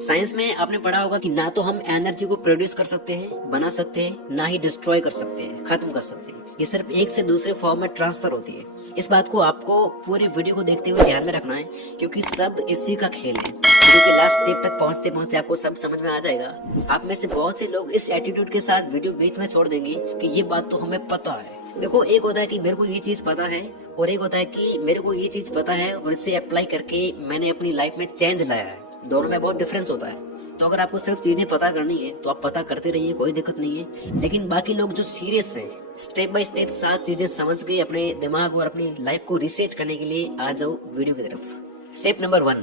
Science में आपने पढ़ा होगा कि ना तो हम एनर्जी को प्रोड्यूस कर सकते हैं, बना सकते हैं, ना ही डिस्ट्रॉय कर सकते हैं, खत्म कर सकते हैं। ये सिर्फ एक से दूसरे फॉर्म में ट्रांसफर होती है। इस बात को आपको पूरी वीडियो को देखते हुए ध्यान में रखना है, क्योंकि सब इसी का खेल है। वीडियो के लास्ट स्टेप तक पहुंचते पहुंचते आपको सब समझ में आ जाएगा। आप में से बहुत से लोग इस एटीट्यूड के साथ वीडियो बीच में छोड़ देंगे कि ये बात तो हमें पता है। देखो, एक होता है कि मेरे को ये चीज पता है, और एक होता है कि मेरे को ये चीज पता है और इसे अप्लाई करके मैंने अपनी लाइफ में चेंज लाया है। दोनों में बहुत डिफरेंस होता है। तो अगर आपको सिर्फ चीजें पता करनी है तो आप पता करते रहिए, कोई दिक्कत नहीं है। लेकिन बाकी लोग जो सीरियस हैं, स्टेप बाय स्टेप 7 चीजें समझ के अपने दिमाग और अपनी लाइफ को रीसेट करने के लिए आ जाओ वीडियो की तरफ। Step number 1।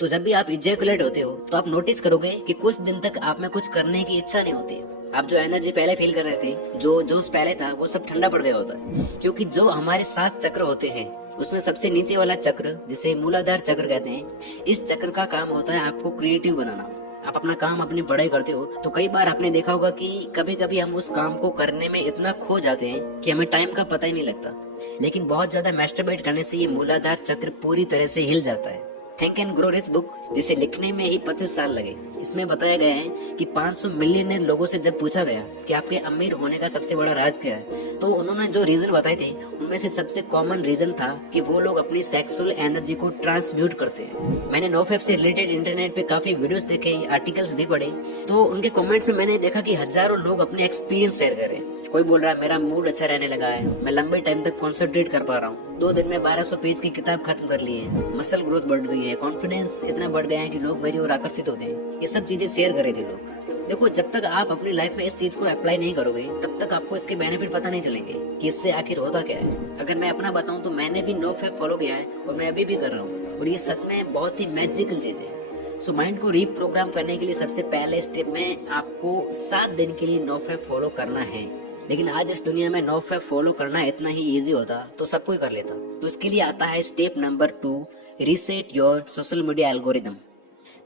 तो जब भी आप इजैकुलेट होते हो तो आप नोटिस करोगे कि कुछ दिन तक आप में कुछ करने की इच्छा नहीं होती। आप जो एनर्जी पहले फील कर रहे थे, जो जोश पहले था, वो सब ठंडा पड़ गया होता है। क्योंकि जो हमारे 7 चक्र होते हैं उसमें सबसे नीचे वाला चक्र, जिसे मूलाधार चक्र कहते हैं, इस चक्र का काम होता है आपको क्रिएटिव बनाना। आप अपना काम, अपनी पढ़ाई करते हो तो कई बार आपने देखा होगा कि कभी कभी हम उस काम को करने में इतना खो जाते हैं कि हमें टाइम का पता ही नहीं लगता। लेकिन बहुत ज्यादा मैस्टरबेट करने से ये मूलाधार चक्र पूरी तरह से हिल जाता है। Think and grow rich book, जिसे लिखने में ही 25 साल लगे, इसमें बताया गया है कि 500 मिलियन लोगों से जब पूछा गया कि आपके अमीर होने का सबसे बड़ा राज क्या है, तो उन्होंने जो रीजन बताए थे उनमें से सबसे कॉमन रीजन था कि वो लोग अपनी सेक्सुअल एनर्जी को ट्रांसम्यूट करते हैं। मैंने नोफेप से रिलेटेड इंटरनेट पे काफी वीडियोस देखे, आर्टिकल्स भी पढ़े, तो उनके कमेंट्स में मैंने देखा कि हजारों लोग अपने एक्सपीरियंस शेयर कर रहे हैं। कोई बोल रहा है मेरा मूड अच्छा रहने लगा है, मैं लंबे टाइम तक कॉन्सेंट्रेट कर पा रहा हूँ, 2 दिन में 1200 पेज की किताब खत्म कर ली है, मसल ग्रोथ बढ़ गई है, कॉन्फिडेंस इतना बढ़ गया है कि लोग मेरी ओर आकर्षित होते हैं। ये सब चीजें शेयर कर रहे थे लोग। देखो, जब तक आप अपनी लाइफ में इस चीज को अप्लाई नहीं करोगे तब तक आपको इसके बेनिफिट पता नहीं चलेंगे कि इससे आखिर होता क्या है। अगर मैं अपना बताऊं तो मैंने भी नोफेप फॉलो किया है और मैं अभी भी कर रहा हूँ, और ये सच में बहुत ही मैजिकल चीज है। सो माइंड को रीप्रोग्राम करने के लिए सबसे पहले स्टेप में आपको 7 दिन के लिए नोफेप फॉलो करना है। लेकिन आज इस दुनिया में नोफेप फॉलो करना इतना ही इजी होता तो सब कोई कर लेता। तो इसके लिए आता है step number 2, reset your social media algorithm.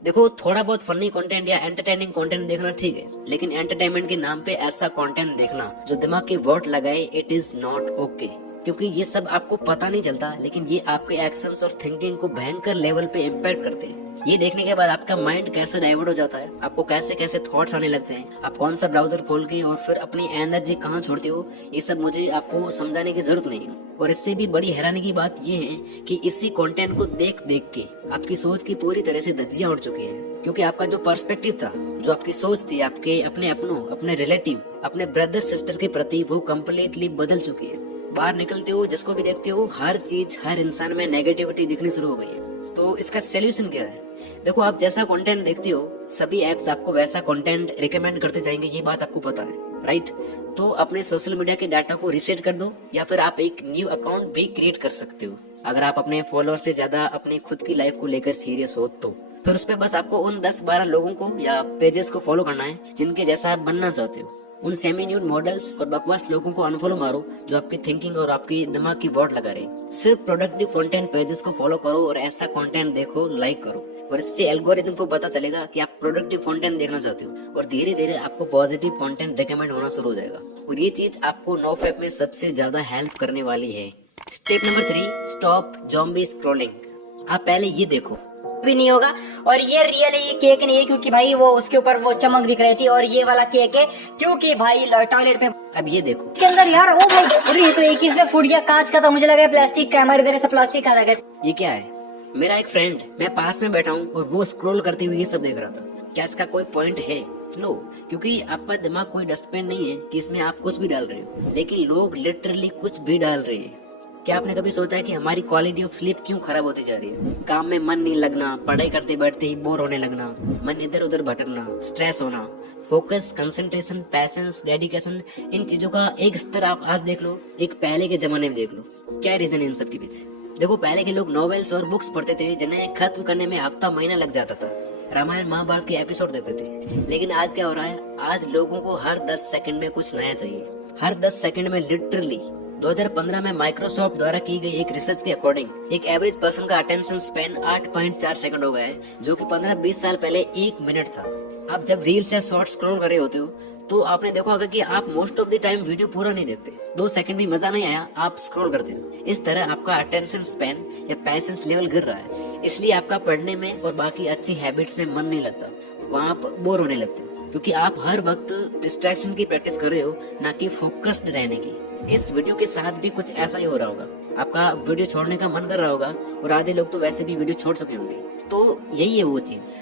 देखो, थोड़ा बहुत फनी कंटेंट या एंटरटेनिंग कंटेंट देखना ठीक है, लेकिन एंटरटेनमेंट के नाम पे ऐसा कंटेंट देखना जो दिमाग के वोट लगाए, इट इज नॉट ओके। क्योंकि ये सब आपको पता नहीं चलता, लेकिन ये आपके एक्शंस और थिंकिंग को भयंकर लेवल पे इम्पैक्ट करते हैं। ये देखने के बाद आपका माइंड कैसे डाइवर्ट हो जाता है, आपको कैसे कैसे थॉट्स आने लगते हैं, आप कौन सा ब्राउजर खोल के और फिर अपनी एनर्जी कहाँ छोड़ते हो, ये सब मुझे आपको समझाने की जरूरत नहीं है। और इससे भी बड़ी हैरानी की बात ये है कि इसी कंटेंट को देख देख के आपकी सोच की पूरी तरह से धज्जियां उड़ चुकी हैं। क्योंकि आपका जो पर्सपेक्टिव था, जो आपकी सोच थी आपके अपने अपनों, अपने रिलेटिव, अपने ब्रदर सिस्टर के प्रति, वो कम्प्लीटली बदल चुकी है। बाहर निकलते हो, जिसको भी देखते हो, हर चीज, हर इंसान में नेगेटिविटी दिखनी शुरू हो गई है। तो इसका सोल्यूशन क्या है? देखो, आप जैसा कंटेंट देखते हो सभी एप्स आपको वैसा कंटेंट रिकमेंड करते जाएंगे, ये बात आपको पता है, राइट? तो अपने सोशल मीडिया के डाटा को रीसेट कर दो, या फिर आप एक न्यू अकाउंट भी क्रिएट कर सकते हो। अगर आप अपने फॉलोअर से ज्यादा अपनी खुद की लाइफ को लेकर सीरियस हो तो फिर उस पे बस आपको उन 10-12 लोगों को या पेजेस को फॉलो करना है जिनके जैसा आप बनना चाहते हो। उन सेमी न्यूड मॉडल्स और बकवास लोगों को अनफॉलो मारो जो आपकी थिंकिंग और आपकी दिमाग की वॉट लगा रहे। सिर्फ प्रोडक्टिव कंटेंट पेजेस को फॉलो करो और ऐसा कंटेंट देखो, लाइक करो, और इससे एल्गोरिथम को पता चलेगा कि आप प्रोडक्टिव कंटेंट देखना चाहते हो, और धीरे धीरे आपको पॉजिटिव कंटेंट रिकमेंड होना शुरू हो जाएगा। और ये चीज आपको नोफेप में सबसे ज्यादा हेल्प करने वाली है। Step number 3, stop zombie scrolling. आप पहले ये देखो, भी नहीं होगा, और ये रियल है, ये केक नहीं है, क्योंकि भाई वो उसके ऊपर वो चमक दिख रही थी, और ये वाला केक है क्योंकि भाई टॉयलेट पे। अब ये देखो इसके अंदर यार, ओ भाई, अरे ये तो एक ही इसमें फूट गया, कांच का था, मुझे लगा प्लास्टिक का। हमारे इधर से प्लास्टिक का लगा। ये क्या है? मेरा एक फ्रेंड, मैं पास में बैठा हूँ और वो स्क्रॉल करते हुए ये सब देख रहा था। क्या इसका कोई पॉइंट है? नो, क्योंकि आपका दिमाग कोई डस्टबिन नहीं है कि इसमें आप कुछ भी डाल रहे हो, लेकिन लोग लिटरली कुछ भी डाल रहे हैं। क्या आपने कभी सोचा है कि हमारी क्वालिटी ऑफ स्लीप क्यों खराब होती जा रही है? काम में मन नहीं लगना, पढ़ाई करते बैठते ही बोर होने लगना, मन इधर उधर भटकना, स्ट्रेस होना, फोकस, कंसंट्रेशन, पैशंस, डेडिकेशन, इन चीजों का एक स्तर आप आज देख लो, एक पहले के जमाने में देख लो। क्या रीजन है इन सब के पीछे? देखो, पहले के लोग नॉवेल्स और बुक्स पढ़ते थे जिन्हें खत्म करने में हफ्ता महीना लग जाता था। रामायण महाभारत के एपिसोड देखते थे। लेकिन आज क्या हो रहा है? आज लोगों को हर 10 सेकंड में कुछ नया चाहिए। हर 10 सेकंड में लिटरली 2015 में माइक्रोसॉफ्ट द्वारा की गई एक रिसर्च के अकॉर्डिंग एक एवरेज पर्सन का अटेंशन स्पैन 8.4 सेकंड हो गया है, जो कि 15-20 साल पहले 1 मिनट था। आप जब रील्स या शॉर्ट स्क्रॉल कर रहे होते हो तो आपने देखा होगा कि आप most of the time video पूरा नहीं देखते, 2 सेकंड भी मजा नहीं आया, आप स्क्रॉल करते हो। इस तरह आपका अटेंशन स्पैन या पैशंस लेवल गिर रहा है। इसलिए आपका पढ़ने में और बाकी अच्छी हैबिट्स में मन नहीं लगता, वहाँ आप बोर होने लगते हो, क्योंकि आप हर वक्त डिस्ट्रैक्शन की प्रैक्टिस कर रहे हो, ना कि फोकस्ड रहने की। इस वीडियो के साथ भी कुछ ऐसा ही हो रहा होगा, आपका वीडियो छोड़ने का मन कर रहा होगा और आधे लोग तो वैसे भी वीडियो छोड़ चुके होंगे। तो यही है वो चीज।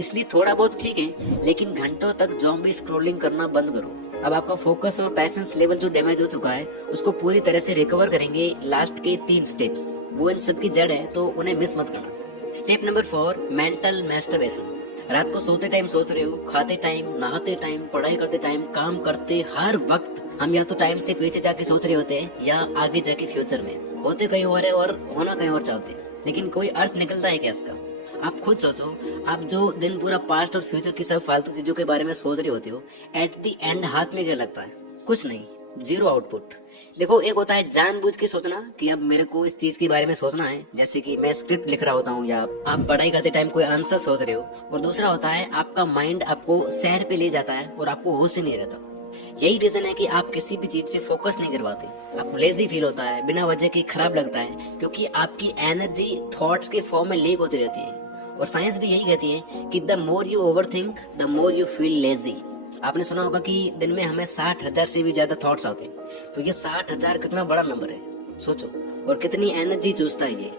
इसलिए थोड़ा बहुत ठीक है, लेकिन घंटों तक ज़ॉम्बी स्क्रॉलिंग करना बंद करो। अब आपका फोकस और पैशंस लेवल जो डैमेज हो चुका है उसको पूरी तरह से रिकवर करेंगे लास्ट के 3 स्टेप्स। वो इन सब की जड़ है, तो उन्हें मिस मत करना। Step number 4, mental masturbation. रात को सोते टाइम सोच रहे हो, खाते टाइम, नहाते टाइम, पढ़ाई करते टाइम, काम करते हर वक्त हम या तो टाइम से पीछे जाके सोच रहे होते हैं या आगे जाके फ्यूचर में। होते कहीं और है और होना कहीं और चाहते हैं, लेकिन कोई अर्थ निकलता है क्या इसका? आप खुद सोचो, आप जो दिन पूरा पास्ट और फ्यूचर की सब फालतू चीजों के बारे में सोच रहे होते हो, एट द एंड हाथ में क्या लगता है? कुछ नहीं, जीरो आउटपुट। देखो, एक होता है जानबूझ के सोचना कि अब मेरे को इस चीज के बारे में सोचना है, जैसे कि मैं स्क्रिप्ट लिख रहा होता हूँ या आप पढ़ाई करते टाइम कोई आंसर सोच रहे हो, और दूसरा होता है आपका माइंड आपको सैर पे ले जाता है और आपको होश ही नहीं रहता। यही रीजन है कि आप किसी भी चीज पे फोकस नहीं कर पाते, आपको लेजी फील होता है, बिना वजह के खराब लगता है, क्योंकि आपकी एनर्जी थॉट्स के फॉर्म में लीक होती रहती है। और साइंस भी यही कहती है कि the more you overthink the more you feel lazy. आपने सुना होगा कि दिन में हमें 60,000 से भी ज्यादा थॉट्स आते हैं, तो ये 60,000 कितना बड़ा नंबर है, सोचो, और कितनी एनर्जी चूसता है ये।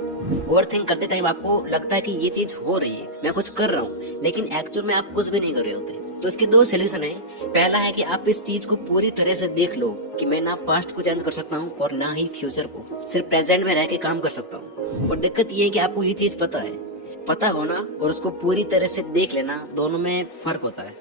ओवरथिंक करते टाइम आपको लगता है कि ये चीज हो रही है, मैं कुछ कर रहा हूँ, लेकिन एक्चुअल में आप कुछ भी नहीं कर रहे होते। तो इसके 2 सोल्यूशन है। पहला है कि आप इस चीज को पूरी तरह से देख लो कि मैं ना पास्ट को चेंज कर सकता हूँ और ना ही फ्यूचर को, सिर्फ प्रेजेंट में रह के काम कर सकता हूँ। और दिक्कत ये है कि आपको ये चीज पता होना और उसको पूरी तरह से देख लेना, दोनों में फर्क होता है।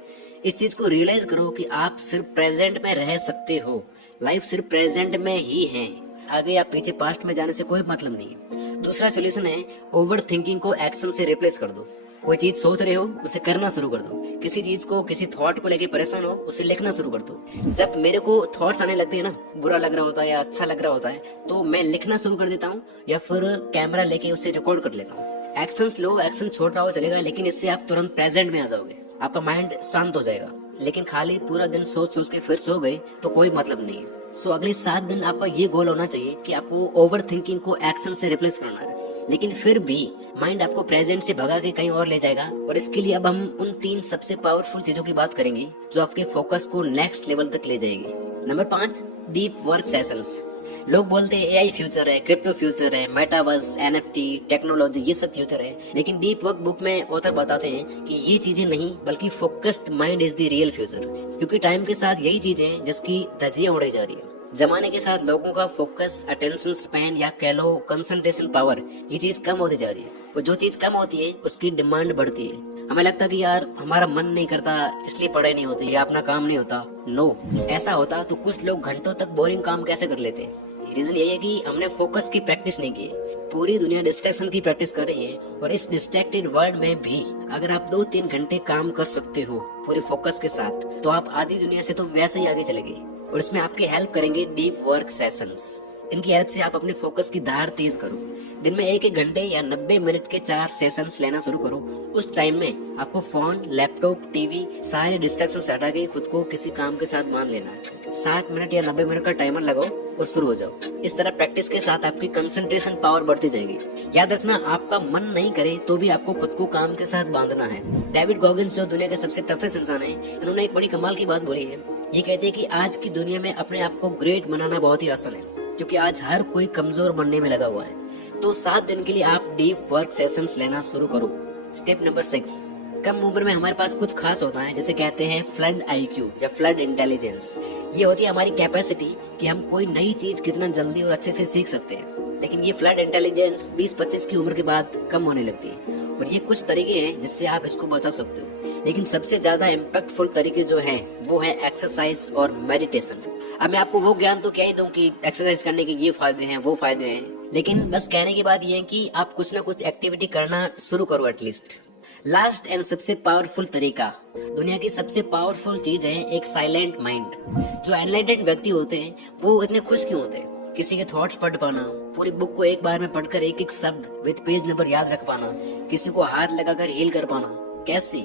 इस चीज को रियलाइज करो कि आप सिर्फ प्रेजेंट में रह सकते हो, लाइफ सिर्फ प्रेजेंट में ही है, आगे या पीछे पास्ट में जाने से कोई मतलब नहीं है। दूसरा सोल्यूशन है, ओवर थिंकिंग को एक्शन से रिप्लेस कर दो। कोई चीज सोच रहे हो, उसे करना शुरू कर दो। किसी चीज को, किसी थॉट को लेके परेशान हो, उसे लिखना शुरू कर दो। जब मेरे को थॉट्स आने लगते हैं ना, बुरा लग रहा होता है या अच्छा लग रहा होता है, तो मैं लिखना शुरू कर देता हूँ या फिर कैमरा लेके उसे रिकॉर्ड कर लेता हूँ। एक्शन लो, एक्शन छोटा हो चलेगा, लेकिन इससे आप तुरंत प्रेजेंट में आ जाओगे, आपका माइंड शांत हो जाएगा। लेकिन खाली पूरा दिन सोच सोच के फिर सो गए तो कोई मतलब नहीं है। सो अगले 7 दिन आपका ये गोल होना चाहिए कि आपको ओवर थिंकिंग को एक्शन से रिप्लेस करना है। लेकिन फिर भी माइंड आपको प्रेजेंट से भगा के कहीं और ले जाएगा, और इसके लिए अब हम उन 3 सबसे पावरफुल चीजों की बात करेंगे जो आपके फोकस को नेक्स्ट लेवल तक ले जाएगी। Number 5, deep work sessions. लोग बोलते हैं एआई फ्यूचर है, क्रिप्टो फ्यूचर है, मेटावर्स, एनएफटी, टेक्नोलॉजी, ये सब फ्यूचर है। लेकिन डीप वर्क बुक में ऑथर बताते हैं कि ये चीजें नहीं, बल्कि focused mind is the real future. क्योंकि टाइम के साथ यही चीजें जिसकी धज्जियां उड़ाई जा रही है। जमाने के साथ लोगों का फोकस, अटेंशन स्पैन या कह लो कंसंट्रेशन पावर, ये चीज कम होती जा रही है। और जो चीज कम होती है उसकी डिमांड बढ़ती है। हमें लगता है कि यार हमारा मन नहीं करता इसलिए पढ़ाई नहीं होती या अपना काम नहीं होता। नो, ऐसा होता तो कुछ लोग घंटों तक बोरिंग काम कैसे कर लेते। रीजन यही है कि हमने फोकस की प्रैक्टिस नहीं की। पूरी दुनिया डिस्ट्रैक्शन की प्रैक्टिस कर रही है, और इस डिस्ट्रैक्टेड वर्ल्ड में भी अगर आप 2-3 घंटे काम कर सकते हो पूरे फोकस के साथ, तो आप आधी दुनिया से तो वैसे ही आगे चले गए। और इसमें आपकी हेल्प करेंगे डीप वर्क सेशंस। इनकी हेल्प से आप अपने फोकस की धार तेज करो। दिन में 1-1 घंटे या 90 मिनट के 4 सेशंस लेना शुरू करो। उस टाइम में आपको फोन, लैपटॉप, टीवी, सारे डिस्ट्रैक्शन हटा के खुद को किसी काम के साथ मान लेना है। 7 मिनट या 90 मिनट का टाइमर लगाओ और शुरू हो जाओ। इस तरह प्रैक्टिस के साथ आपकी कंसंट्रेशन पावर बढ़ती जाएगी। याद रखना, आपका मन नहीं करे तो भी आपको खुद को काम के साथ बांधना है। डेविड गॉगिंस, जो दुनिया के सबसे टफेस्ट इंसान है, इन्होंने एक बड़ी कमाल की बात बोली है। ये कहते हैं कि आज की दुनिया में अपने आप को ग्रेट बनाना बहुत ही आसान है, क्योंकि आज हर कोई कमजोर बनने में लगा हुआ है। तो 7 दिन के लिए आप डीप वर्क सेशंस लेना शुरू करो। स्टेप नंबर 6, कम उम्र में हमारे पास कुछ खास होता है जिसे कहते हैं फ्लड आईक्यू या फ्लड इंटेलिजेंस। ये होती है हमारी कैपेसिटी कि हम कोई नई चीज कितना जल्दी और अच्छे से सीख सकते हैं। लेकिन ये फ्लड इंटेलिजेंस 20-25 की उम्र के बाद कम होने लगती है, और ये कुछ तरीके हैं जिससे आप इसको बचा सकते हो। लेकिन सबसे ज्यादा इम्पैक्टफुल तरीके जो हैं वो है एक्सरसाइज और मेडिटेशन। अब मैं आपको वो ज्ञान तो क्या ही दूं कि एक्सरसाइज करने के ये फायदे हैं, वो फायदे हैं, लेकिन बस कहने की बात ये है कि आप कुछ ना कुछ एक्टिविटी करना शुरू करो एटलीस्ट। लास्ट एंड सबसे पावरफुल तरीका, दुनिया की सबसे पावरफुल चीज है एक साइलेंट माइंड। जो एनलाइटेड व्यक्ति होते हैं वो इतने खुश क्यों होते हैं? किसी के थॉट्स पढ़ पाना, पूरी बुक को एक बार में पढ़कर एक-एक शब्द विद पेज नंबर याद रख पाना, किसी को हाथ लगाकर हील कर पाना। कैसे?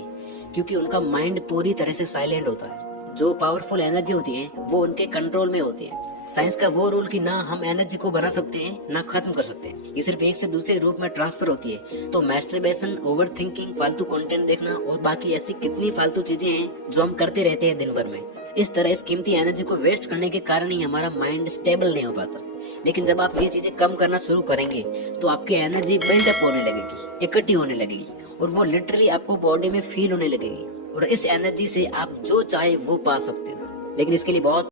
क्योंकि उनका माइंड पूरी तरह से साइलेंट होता है। जो पावरफुल एनर्जी होती है वो उनके कंट्रोल में होती है। साइंस का वो रूल कि ना हम एनर्जी को बना सकते हैं ना खत्म कर सकते हैं, ये सिर्फ एक से दूसरे रूप में ट्रांसफर होती है। तो मैस्टरबेशन, ओवर थिंकिंग, फालतू कंटेंट देखना और बाकी ऐसी कितनी फालतू चीजें हैं जो हम करते रहते हैं दिन भर में, इस तरह इस कीमती एनर्जी को वेस्ट करने के कारण ही हमारा माइंड स्टेबल नहीं हो पाता। लेकिन जब आप ये चीजें कम करना शुरू करेंगे तो आपकी एनर्जी बिल्डअप होने लगेगी, इकट्ठी होने लगेगी और वो लिटरली आपको बॉडी में फील होने लगेगी और इस एनर्जी से आप जो चाहे वो पा सकते हो। लेकिन इसके लिए बहुत